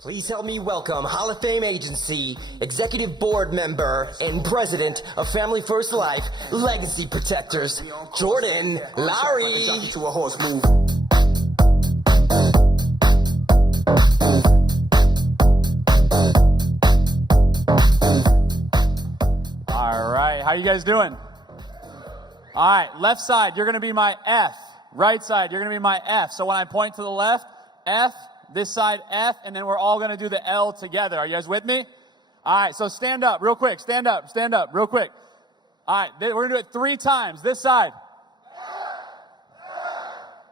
Please help me welcome Hall of Fame Agency, Executive Board Member, and President of Family First Life, Legacy Protectors, Jordan Lowery. All right, how you guys doing? All right, left side, you're going to be my F. Right side, you're going to be my F. So when I point to the left, F. This side, F, and then we're all going to do the L together. Are you guys with me? All right, so stand up real quick. Stand up real quick. All right, we're going to do it 3 times. This side.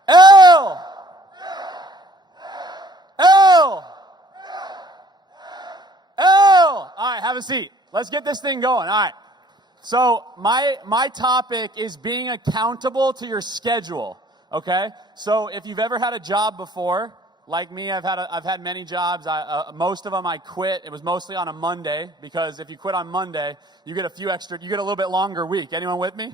L. L. L. All right, have a seat. Let's get this thing going. All right. So my topic is being accountable to your schedule, okay? So if you've ever had a job before, like me, I've had many jobs. Most of them I quit. It was mostly on a Monday, because if you quit on Monday, you get a little bit longer week. Anyone with me?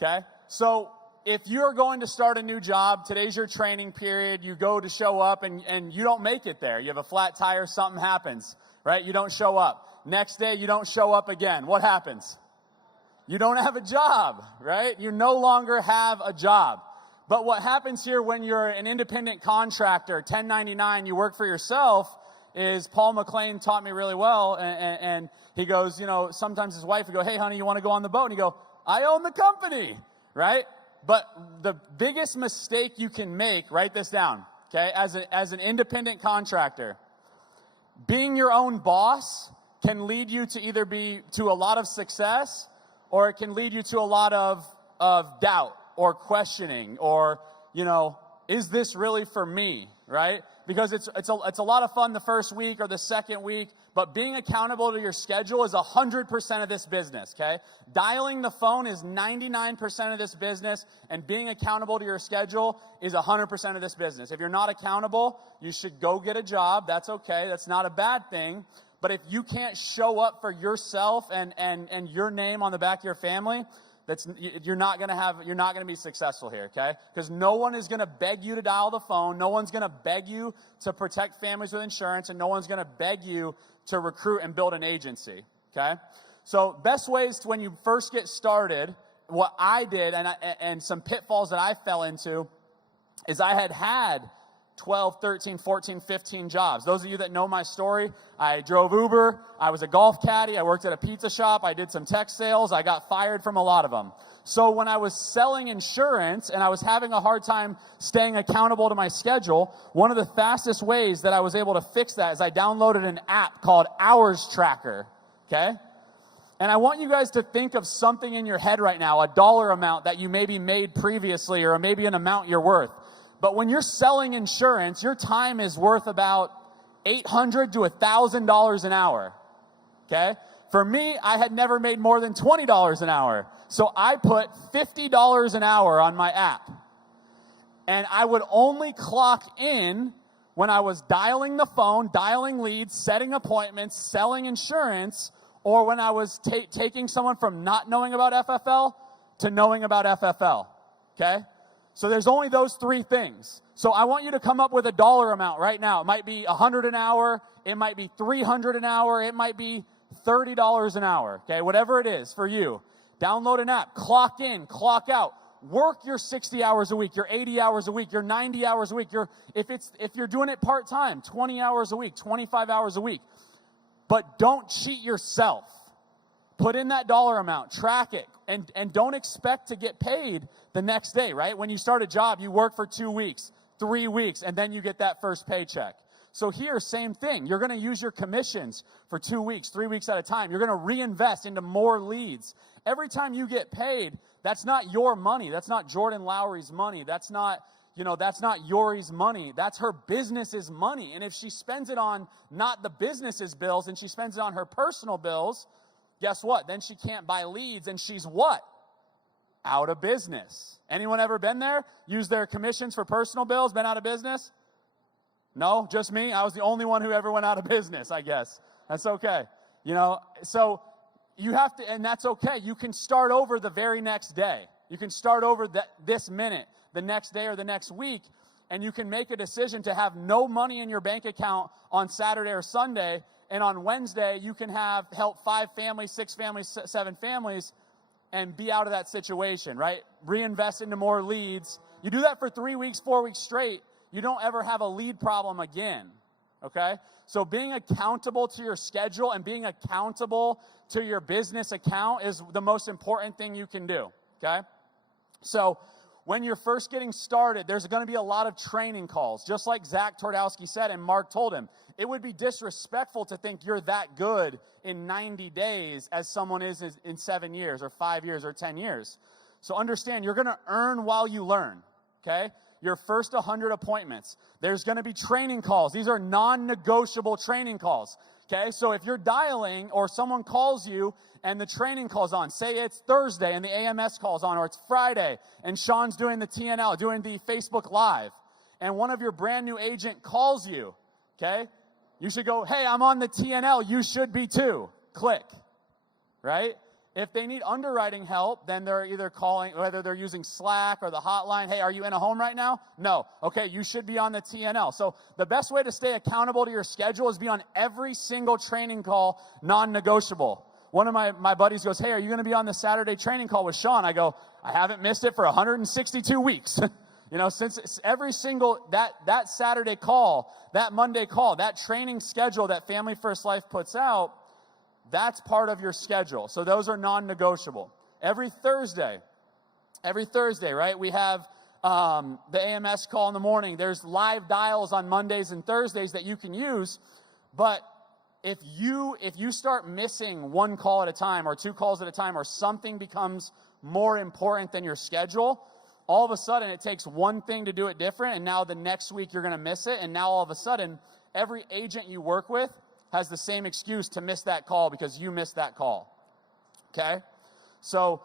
Okay. So if you're going to start a new job, today's your training period. You go to show up and you don't make it there. You have a flat tire, something happens, right? You don't show up. Next day, you don't show up again. What happens? You don't have a job, right? You no longer have a job. But what happens here when you're an independent contractor, 1099, you work for yourself, is Paul McLean taught me really well, and he goes, you know, sometimes his wife would go, hey, honey, you want to go on the boat? And he go, I own the company, right? But the biggest mistake you can make, write this down, okay, as an independent contractor, being your own boss can lead you to either be to a lot of success, or it can lead you to a lot of doubt, or questioning, or, you know, is this really for me, right? Because it's a lot of fun the first week or the second week, but being accountable to your schedule is 100% of this business, okay? Dialing the phone is 99% of this business, and being accountable to your schedule is 100% of this business. If you're not accountable, you should go get a job. That's okay. That's not a bad thing. But if you can't show up for yourself and your name on the back of your family, you're not going to be successful here, okay? Because no one is going to beg you to dial the phone. No one's going to beg you to protect families with insurance, and no one's going to beg you to recruit and build an agency, okay? So best ways to, when you first get started, what I did and some pitfalls that I fell into is I had 12, 13, 14, 15 jobs. Those of you that know my story, I drove Uber, I was a golf caddy, I worked at a pizza shop, I did some tech sales, I got fired from a lot of them. So when I was selling insurance and I was having a hard time staying accountable to my schedule, one of the fastest ways that I was able to fix that is I downloaded an app called Hours Tracker, okay? And I want you guys to think of something in your head right now, a dollar amount that you maybe made previously, or maybe an amount you're worth. But when you're selling insurance, your time is worth about $800 to $1,000 an hour, okay? For me, I had never made more than $20 an hour. So I put $50 an hour on my app. And I would only clock in when I was dialing the phone, dialing leads, setting appointments, selling insurance, or when I was taking someone from not knowing about FFL to knowing about FFL, okay? So there's only those 3 things. So I want you to come up with a dollar amount right now. It might be $100 an hour. It might be $300 an hour. It might be $30 an hour. Okay, whatever it is for you. Download an app. Clock in, clock out. Work your 60 hours a week, your 80 hours a week, your 90 hours a week. If you're doing it part-time, 20 hours a week, 25 hours a week. But don't cheat yourself. Put in that dollar amount. Track it. And don't expect to get paid the next day, right? When you start a job, you work for 2 weeks, 3 weeks, and then you get that first paycheck. So here, same thing. You're going to use your commissions for 2 weeks, 3 weeks at a time. You're going to reinvest into more leads. Every time you get paid, that's not your money. That's not Jordan Lowery's money. That's not Yori's money. That's her business's money. And if she spends it on not the business's bills and she spends it on her personal bills, guess what? Then she can't buy leads, and she's what? Out of business. Anyone ever been there? Used their commissions for personal bills, been out of business? No, just me? I was the only one who ever went out of business, I guess. That's okay. You know, so you have to, and that's okay. You can start over the very next day. You can start over this minute, the next day, or the next week. and you can make a decision to have no money in your bank account on Saturday or Sunday, and on Wednesday you can help 5 families, 6 families, 7 families, and be out of that situation, right? Reinvest into more leads. You do that for 3 weeks, 4 weeks straight, you don't ever have a lead problem again, okay? So being accountable to your schedule and being accountable to your business account is the most important thing you can do, okay? So when you're first getting started, there's going to be a lot of training calls, just like Zach Twardowski said and Mark told him. It would be disrespectful to think you're that good in 90 days as someone is in 7 years or 5 years or 10 years. So understand, you're going to earn while you learn, okay? Your first 100 appointments, there's going to be training calls. These are non-negotiable training calls, okay? So if you're dialing or someone calls you and the training call's on, say it's Thursday and the AMS call's on, or it's Friday and Sean's doing the TNL, doing the Facebook Live, and one of your brand new agent calls you, okay? You should go, hey, I'm on the TNL, you should be too. Click, right? If they need underwriting help, then they're either calling, whether they're using Slack or the hotline. Hey, are you in a home right now? No. Okay, you should be on the TNL. So the best way to stay accountable to your schedule is be on every single training call, non-negotiable. One of my buddies goes, hey, are you going to be on the Saturday training call with Sean? I go, I haven't missed it for 162 weeks. You know, since every single, that Saturday call, that Monday call, that training schedule that Family First Life puts out, that's part of your schedule. So those are non-negotiable. Every Thursday, right, we have the AMS call in the morning. There's live dials on Mondays and Thursdays that you can use. But if you start missing 1 call at a time or 2 calls at a time, or something becomes more important than your schedule, all of a sudden it takes one thing to do it different, and now the next week you're going to miss it, and now all of a sudden every agent you work with has the same excuse to miss that call because you missed that call, okay? So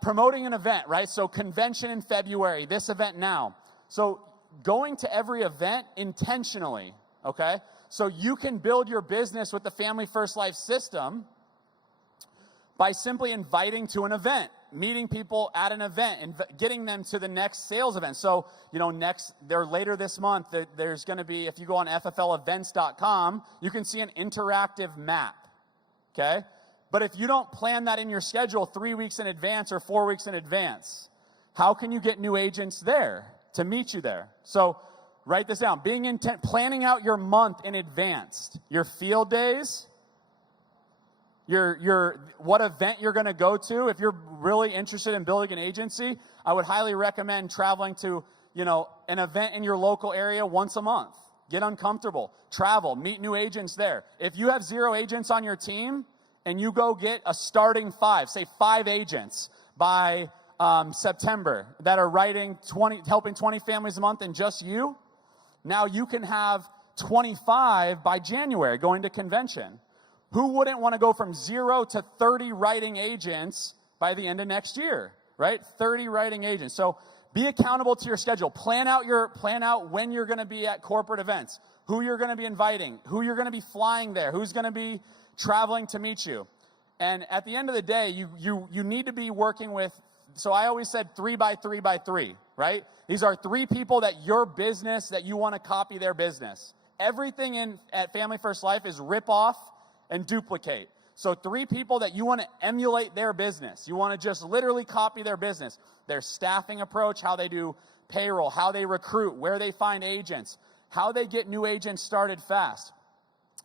promoting an event, right? So convention in February, this event now. So going to every event intentionally, okay? So you can build your business with the Family First Life system by simply inviting to an event, meeting people at an event, and getting them to the next sales event. So, you know, later this month, there's going to be, if you go on fflevents.com, you can see an interactive map, okay? But if you don't plan that in your schedule 3 weeks in advance or 4 weeks in advance, how can you get new agents there to meet you there? So write this down. Planning out your month in advance, your field days, what event you're going to go to. If you're really interested in building an agency, I would highly recommend traveling to, you know, an event in your local area once a month. Get uncomfortable, travel, meet new agents there. If you have 0 agents on your team and you go get a starting 5, say 5 agents by September that are helping 20 families a month and just you, now you can have 25 by January going to convention. Who wouldn't want to go from 0 to 30 writing agents by the end of next year, right? 30 writing agents. So be accountable to your schedule. Plan out when you're going to be at corporate events, who you're going to be inviting, who you're going to be flying there, who's going to be traveling to meet you. And at the end of the day, you need to be working with, so I always said 3 by 3 by 3, right? These are 3 people that your business, that you want to copy their business. Everything at Family First Life is rip off and duplicate. So 3 people that you want to emulate their business. You want to just literally copy their business. Their staffing approach, how they do payroll, how they recruit, where they find agents, how they get new agents started fast.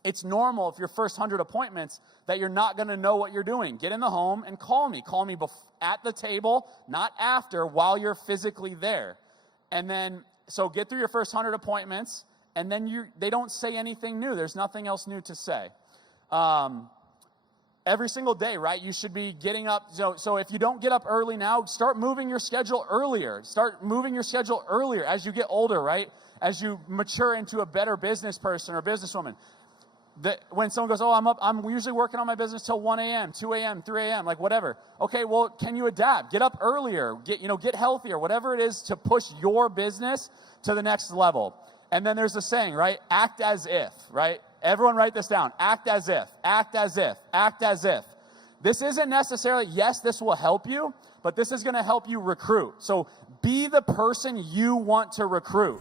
It's normal if your first 100 appointments that you're not going to know what you're doing. Get in the home and call me. Call me at the table, not after, while you're physically there. And then, so get through your first 100 appointments, and then they don't say anything new. There's nothing else new to say. Every single day, right? You should be getting up. So if you don't get up early now, start moving your schedule earlier. Start moving your schedule earlier as you get older, right? As you mature into a better business person or businesswoman. When someone goes, oh, I'm usually working on my business till 1 a.m., 2 a.m., 3 a.m., like whatever. Okay, well, can you adapt? Get up earlier, get healthier, whatever it is to push your business to the next level. And then there's a saying, right? Act as if, right? Everyone write this down. Act as if, act as if, act as if. This isn't necessarily, yes, this will help you, but this is going to help you recruit. So Be the person you want to recruit.